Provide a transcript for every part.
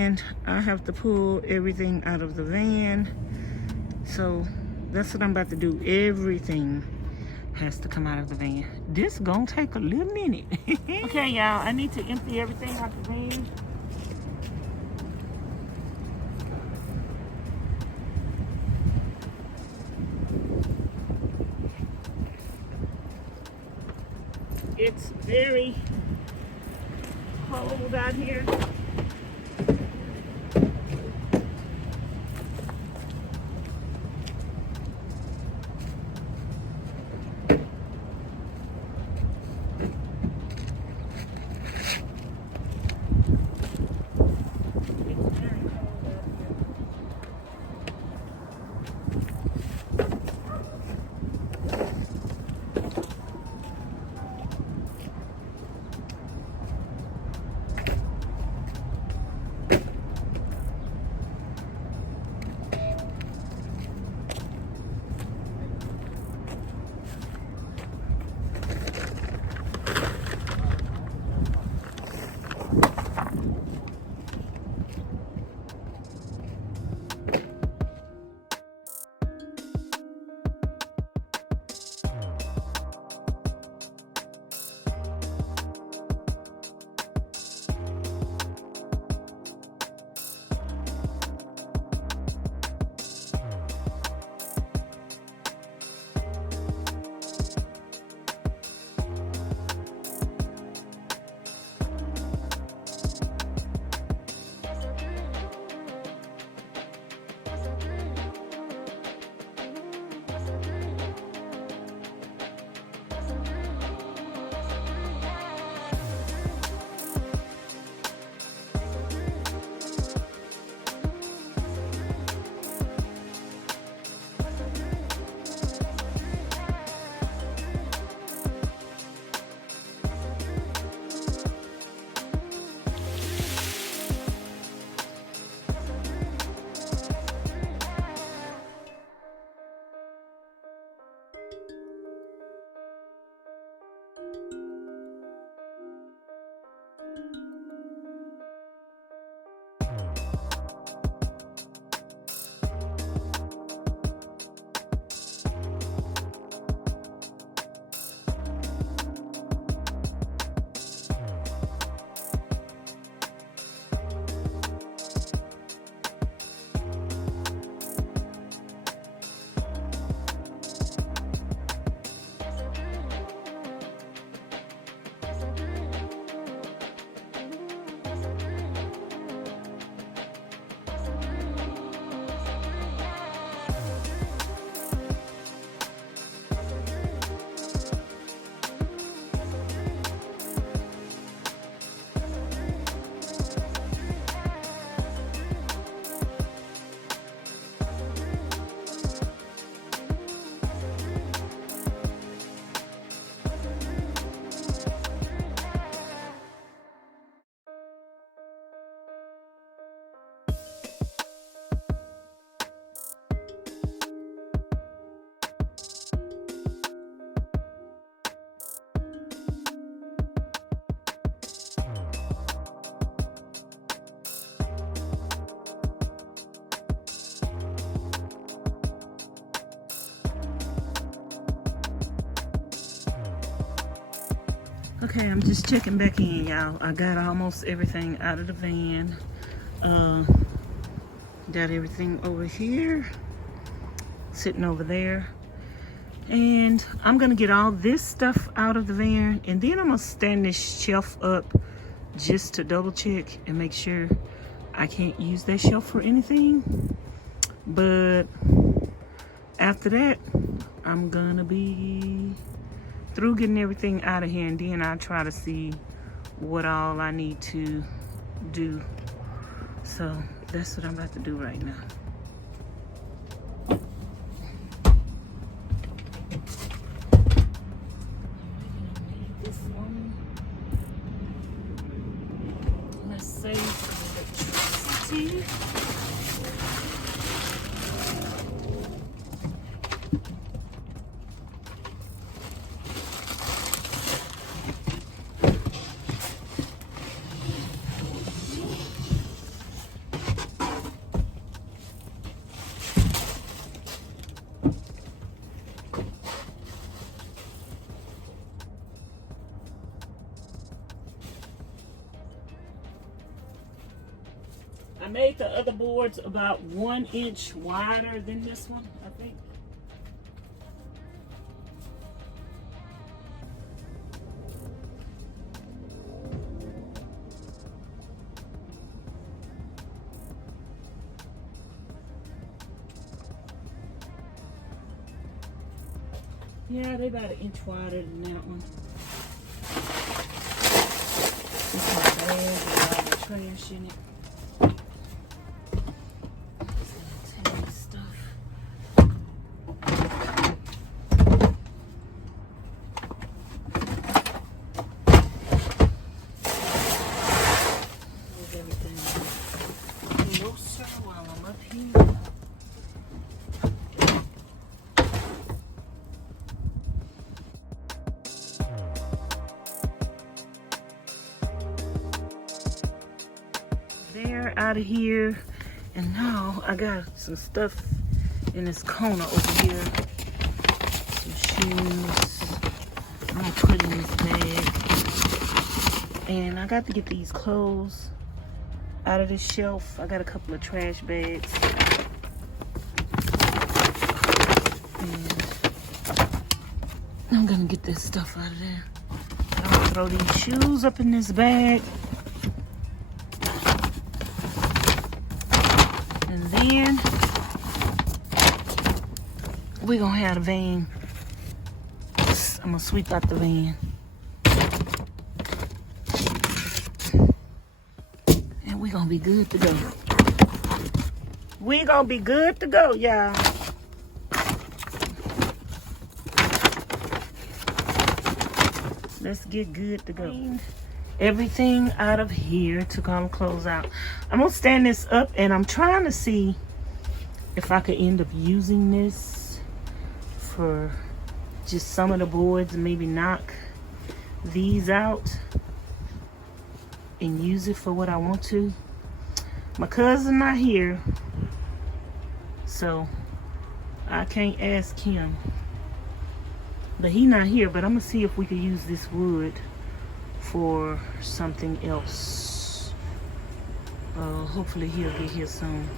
And I have to pull everything out of the van. So that's what I'm about to do. Everything has to come out of the van. This gonna take a little minute. Okay, y'all, I need to empty everything out the van. It's very cold out here. Okay, I'm just checking back in, y'all. I got almost everything out of the van. Got everything over here, sitting over there. And I'm gonna get all this stuff out of the van, and then I'm gonna stand this shelf up just to double check and make sure I can't use that shelf for anything. But after that, I'm gonna be through getting everything out of here, and then I'll try to see what all I need to do. So that's what I'm about to do right now. This one. Let's save some electricity. I made the other boards about 1 inch wider than this one, I think. Yeah, they about 1 inch wider than that one. This is my bag with all the trash in it. They're out of here, and now I got some stuff in this corner over here. Some shoes. I'm gonna put in this bag, and I got to get these clothes out of this shelf. I got a couple of trash bags, and I'm gonna get this stuff out of there. I'm gonna throw these shoes up in this bag. And then we're gonna have the van. I'm gonna sweep out the van. And we're gonna be good to go. We're gonna be good to go, y'all. Let's get good to go. Everything out of here, took all the clothes out. I'm gonna stand this up, and I'm trying to see if I could end up using this for just some of the boards and maybe knock these out and use it for what I want to. My cousin not here, so I can't ask him, but he not here. But I'm gonna see if we could use this wood for something else. Hopefully he'll get here soon.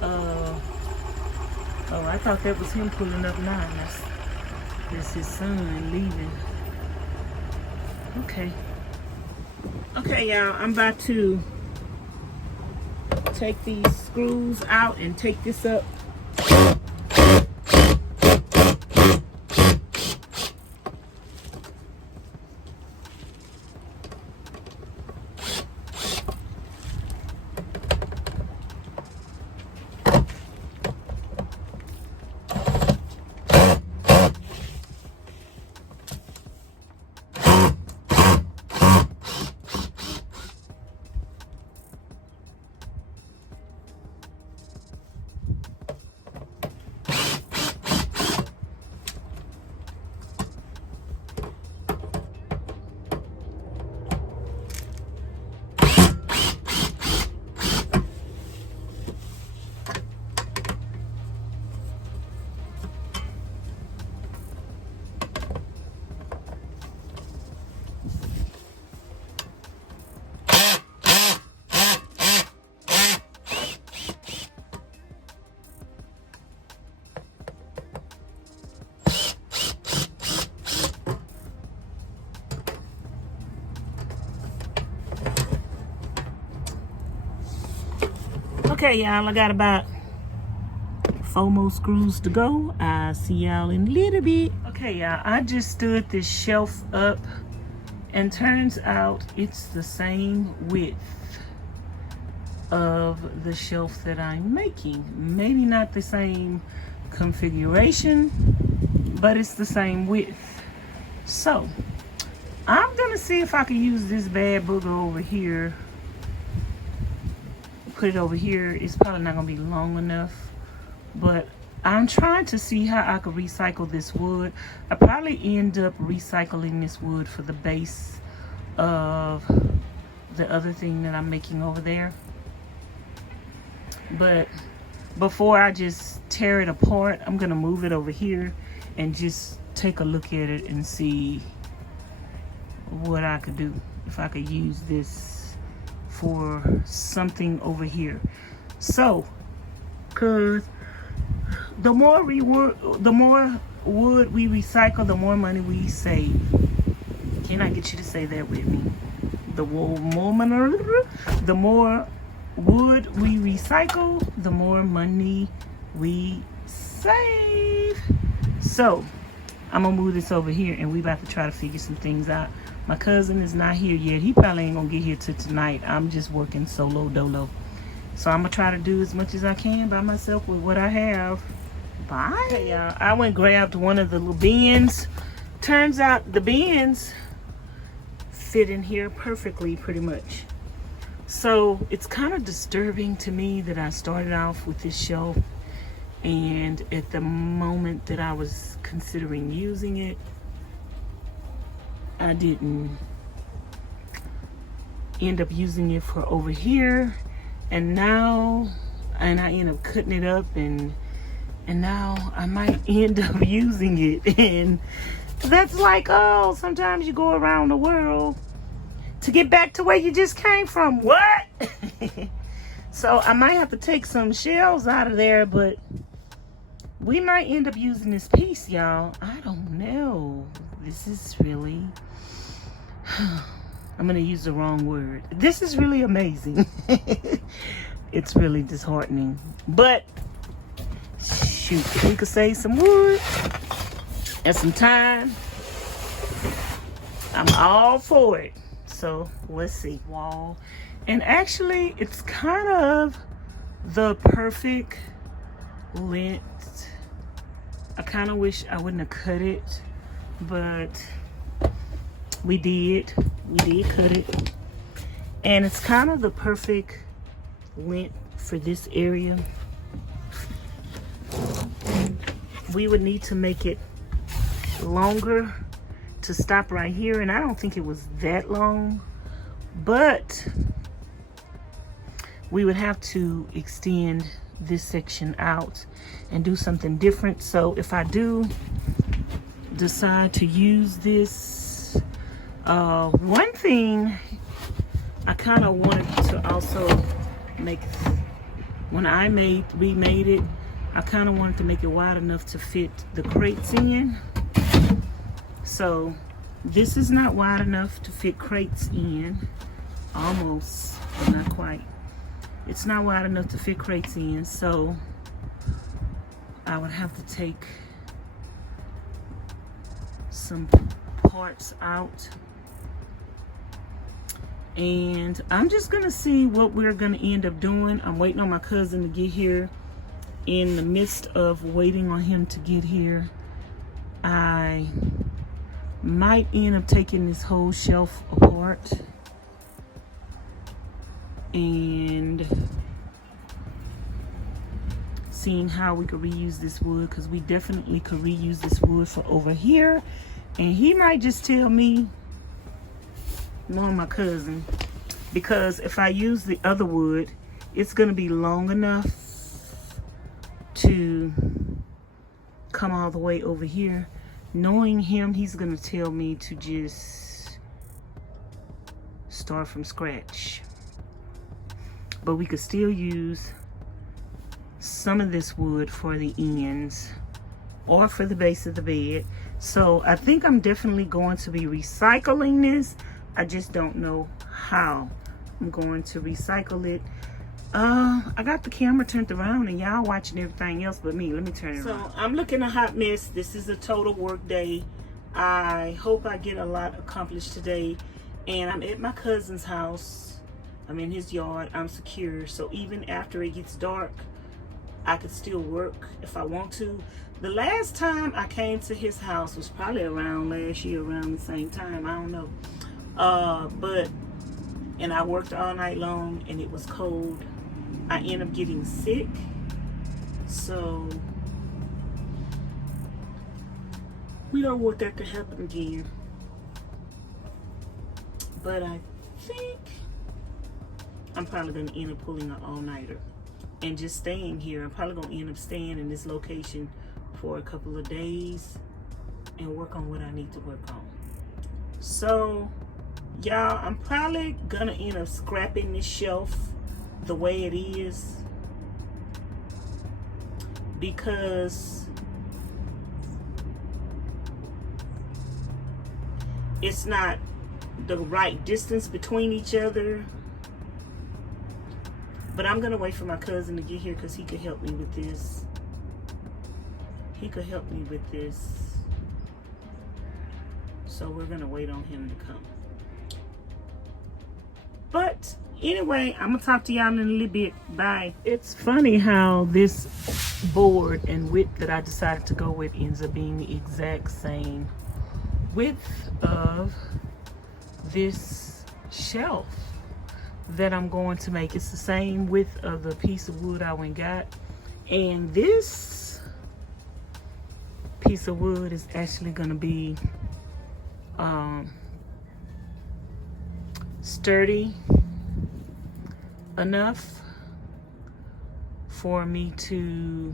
Oh, I thought that was him pulling up now. That's his son leaving. Okay, y'all, I'm about to take these screws out and take this up. Okay, y'all, I got about 4 more screws to go. I'll see y'all in a little bit. Okay, y'all, I just stood this shelf up, and turns out it's the same width of the shelf that I'm making. Maybe not the same configuration, but it's the same width. So I'm gonna see if I can use this bad booger over here. Put it over here. It's probably not gonna be long enough, but I'm trying to see how I could recycle this wood. I probably end up recycling this wood for the base of the other thing that I'm making over there. But before I just tear it apart, I'm gonna move it over here and just take a look at it and see what I could do, if I could use this for something over here. So, cause the more wood we recycle, the more money we save. Can I get you to say that with me? The more wood we recycle, the more money we save. So I'm gonna move this over here, and we about to try to figure some things out. My cousin is not here yet. He probably ain't gonna get here till tonight. I'm just working solo dolo. So I'm gonna try to do as much as I can by myself with what I have. Bye. Hey, y'all. I went and grabbed one of the little bins. Turns out the bins fit in here perfectly, pretty much. So it's kind of disturbing to me that I started off with this shelf, and at the moment that I was considering using it, I didn't end up using it for over here, and I end up cutting it up, and now I might end up using it. And that's like, oh, sometimes you go around the world to get back to where you just came from. What? So I might have to take some shelves out of there, but we might end up using this piece, y'all. I don't know. This is really, I'm gonna use the wrong word. This is really amazing. It's really disheartening, but shoot, if we could save some wood and some time, I'm all for it. So let's see. Wall, and actually it's kind of the perfect length. I kind of wish I wouldn't have cut it, but we did cut it, and it's kind of the perfect length for this area. We would need to make it longer to stop right here, and I don't think it was that long, but we would have to extend this section out and do something different. So if I do decide to use this, one thing I kind of wanted to also make, when I remade it, I kind of wanted to make it wide enough to fit the crates in. So this is not wide enough to fit crates in. Almost, but not quite. It's not wide enough to fit crates in, so I would have to take some parts out. And I'm just gonna see what we're gonna end up doing. I'm waiting on my cousin to get here. In the midst of waiting on him to get here, I might end up taking this whole shelf apart and seeing how we could reuse this wood, because we definitely could reuse this wood for over here. And he might just tell me, knowing my cousin, because if I use the other wood, it's gonna be long enough to come all the way over here. Knowing him, he's gonna tell me to just start from scratch. But we could still use some of this wood for the ends or for the base of the bed. So I think I'm definitely going to be recycling this. I just don't know how I'm going to recycle it. I got the camera turned around and y'all watching everything else but me. Let me turn it around. So I'm looking a hot mess. This is a total work day. I hope I get a lot accomplished today. And I'm at my cousin's house. I'm in his yard. I'm secure. So even after it gets dark, I could still work if I want to. The last time I came to his house was probably around last year, around the same time. I don't know. And I worked all night long and it was cold. I ended up getting sick. So we don't want that to happen again. But I think I'm probably going to end up pulling an all-nighter and just staying here. I'm probably going to end up staying in this location for a couple of days and work on what I need to work on. So Y'all, I'm probably gonna end up scrapping this shelf the way it is, because it's not the right distance between each other. But I'm gonna wait for my cousin to get here because he could help me with this. He could help me with this. So we're gonna wait on him to come. But anyway, I'm gonna talk to y'all in a little bit. Bye. It's funny how this board and width that I decided to go with ends up being the exact same width of this shelf that I'm going to make. It's the same width of the piece of wood I went and got. And this piece of wood is actually gonna be sturdy enough for me to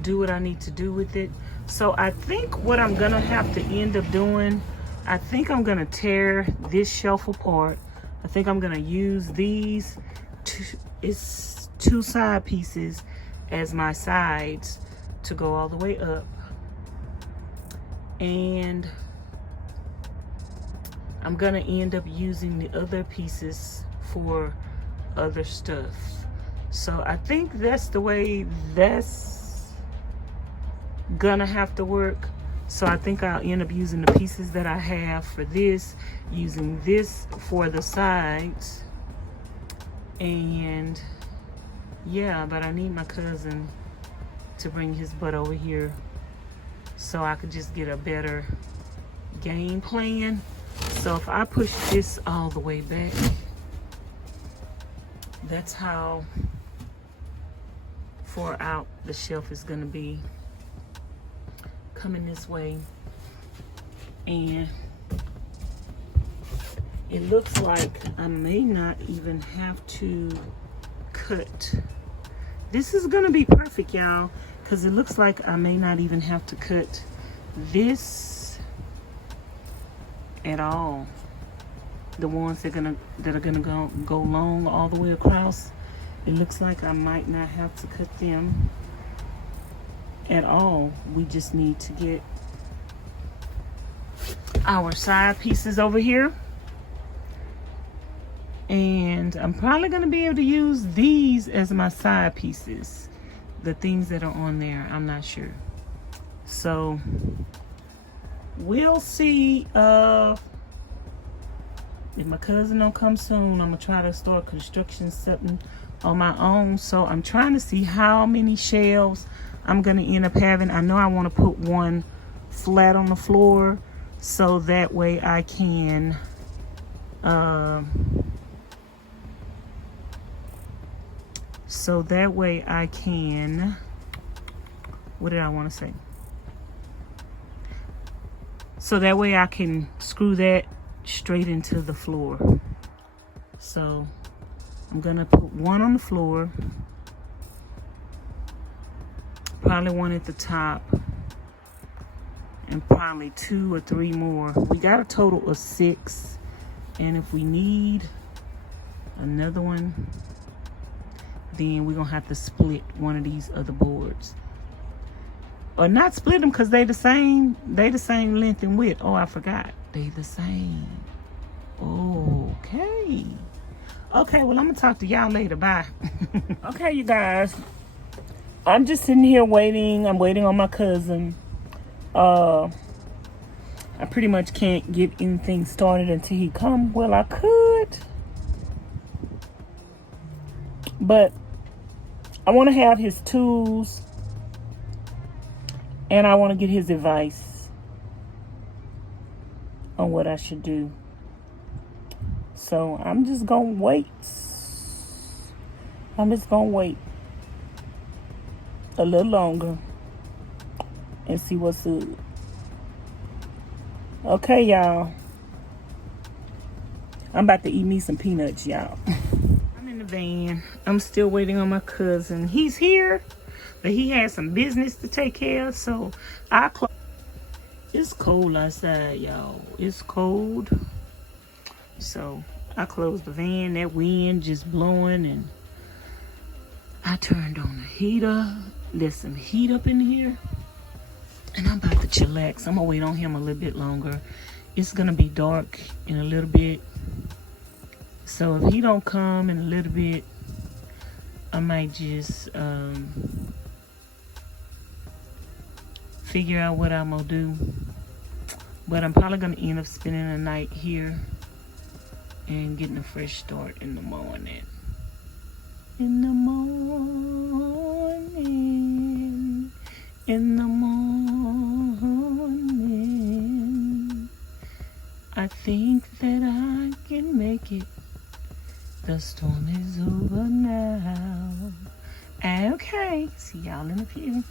do what I need to do with it. So I think what I'm gonna have to end up doing, I think I'm gonna tear this shelf apart. I think I'm gonna use these two side pieces as my sides to go all the way up. And I'm gonna end up using the other pieces for other stuff. So I think that's the way that's gonna have to work. So I think I'll end up using the pieces that I have for this, using this for the sides. And yeah, but I need my cousin to bring his butt over here so I could just get a better game plan. So if I push this all the way back, that's how far out the shelf is gonna be, coming this way. And it looks like I may not even have to cut. This is gonna be perfect, y'all, because it looks like I may not even have to cut this at all. The ones that are gonna go long all the way across, it looks like I might not have to cut them at all. We just need to get our side pieces over here. And I'm probably gonna be able to use these as my side pieces. The things that are on there, I'm not sure. So we'll see. If my cousin don't come soon, I'm gonna try to start construction something on my own. So I'm trying to see how many shelves I'm gonna end up having. I know I want to put one flat on the floor, so that way I can what did I want to say? So that way I can screw that straight into the floor. So I'm gonna put one on the floor, probably one at the top, and probably 2 or 3 more. We got a total of 6, and if we need another one, then we're gonna have to split one of these other boards, or not split them, because they the same length and width. Oh, I forgot, they the same. Okay, well, I'm gonna talk to y'all later. Bye. Okay, you guys, I'm just sitting here waiting. I'm waiting on my cousin. I pretty much can't get anything started until he come. Well, I could, but I want to have his tools, and I want to get his advice on what I should do. So I'm just gonna wait. I'm just gonna wait a little longer and see what's up. Okay, y'all. I'm about to eat me some peanuts, y'all. I'm in the van. I'm still waiting on my cousin. He's here, but he has some business to take care of, so I'll close. It's cold outside, y'all. It's cold. So I closed the van. That wind just blowing, and I turned on the heater. There's some heat up in here. And I'm about to chillax. I'm gonna wait on him a little bit longer. It's gonna be dark in a little bit. So if he don't come in a little bit, I might just figure out what I'm gonna do. But I'm probably gonna end up spending the night here and getting a fresh start in the morning. In the morning, in the morning, I think that I can make it. The storm is over now. Okay, see y'all in a few.